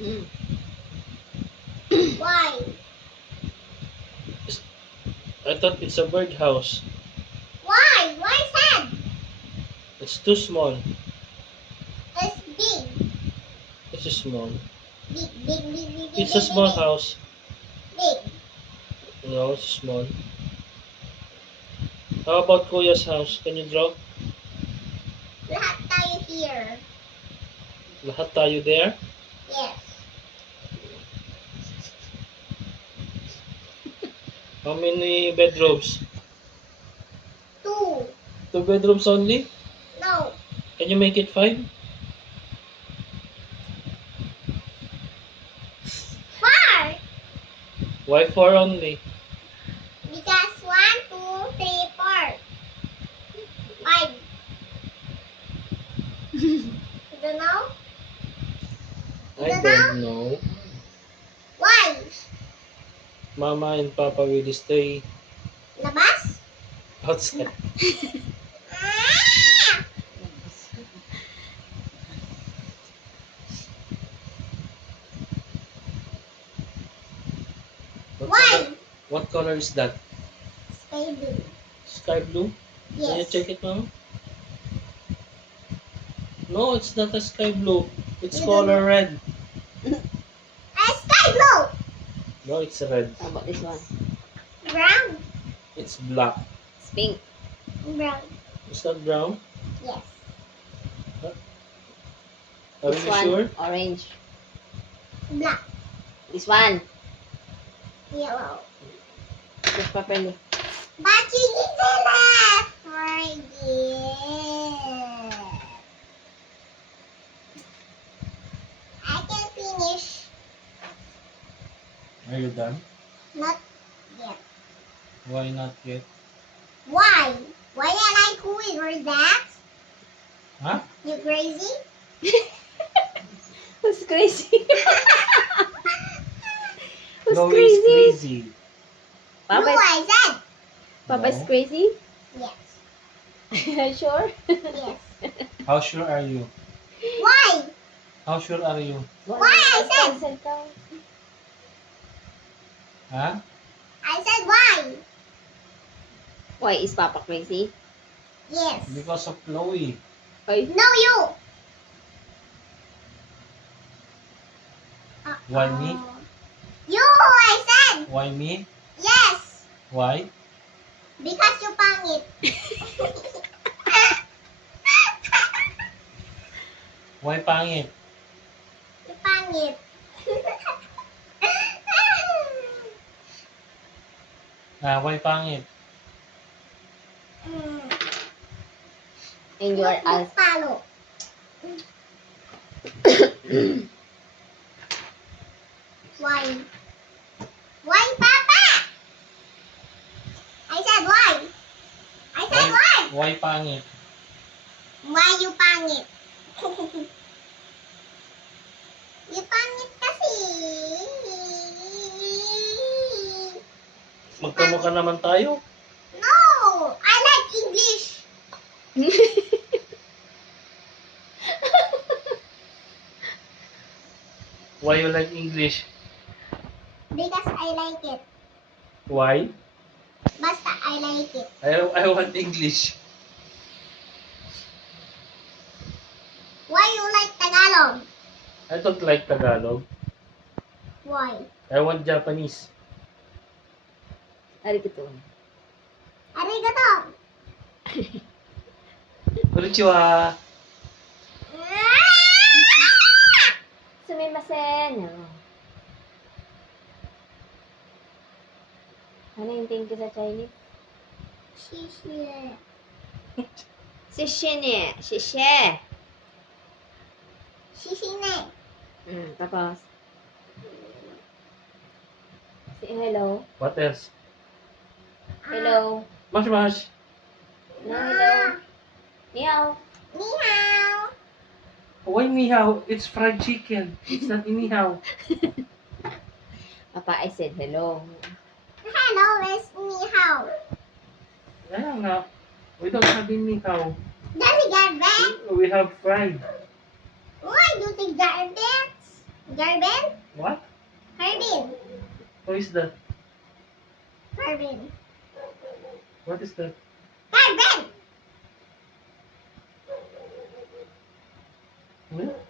Mm. Why? I thought it's a birdhouse. Why? Why is that? It's too small. It's big. It's a small. Big, big, big, big, big, It's a big, small big, house. big. No, it's small. How about Kuya's house? Can you draw? Lahat tayo here. Lahat tayo there? Yes. How many bedrooms? 2. 2 bedrooms only? No. Can you make it 5? 4. Why 4 only? Because 1, 2, 3, 4. 5. You don't know? I don't know. Why? Mama and Papa will stay Labas? outside. Ah! What Why? color, what color is that? Sky blue. Sky blue? Can you Yes. check it, Mama? No, it's not a sky blue. It's You don't color know? red. Sky blue. No, it's red. How about this one? Brown. It's black. It's pink. Brown. It's not brown. Yes. Are This you one, sure? orange. Black. This one, Yellow. this properly. But you need the left for this. I can finish. Are you done? Not yet. Why not yet? Why? Why I like who is that? Huh? You crazy? Who's crazy? Who's No, crazy? it's crazy. No, Papa, I said. Papa is No. crazy? Yes. Sure? Yes. How sure are you? Why? How sure are you? Why I said? Huh? I said why? Why is Papa crazy? Yes. Because of Chloe. Ay, No, you. Why me? You, I said. Why me? Yes. Why? Because you pangit. Why pangit? You pangit. Why pangit? and you are as Palo. Why? Why, Papa? I said why? I said why? Why pangit? Why you pangit? You pangit kasi. Magkamukha naman tayo. No, I like English. Why you like English? Because I like it. Why? Basta I like it. I want English. Why you like Tagalog? I don't like Tagalog. Why? I want Japanese. arigato. Arigato. Konnichiwa. Sumimasen. Ano yung thank you sa Chinese? Shishie. Sishe ne. Sishe. Shishine. Tapos. Say hello. What else? Hello. Mash mash. No, hello. Meow. Ni hao. Why nihaw? It's fried chicken. It's not inihaw. Papa, I said hello. Hello is ni hao. Kaya nga. We don't have inihaw. Daddy garbage. We have fried. Why do you think garbage? Garben? What? Harbin. Who is that? Harbin. What is that? Garben! Hmm?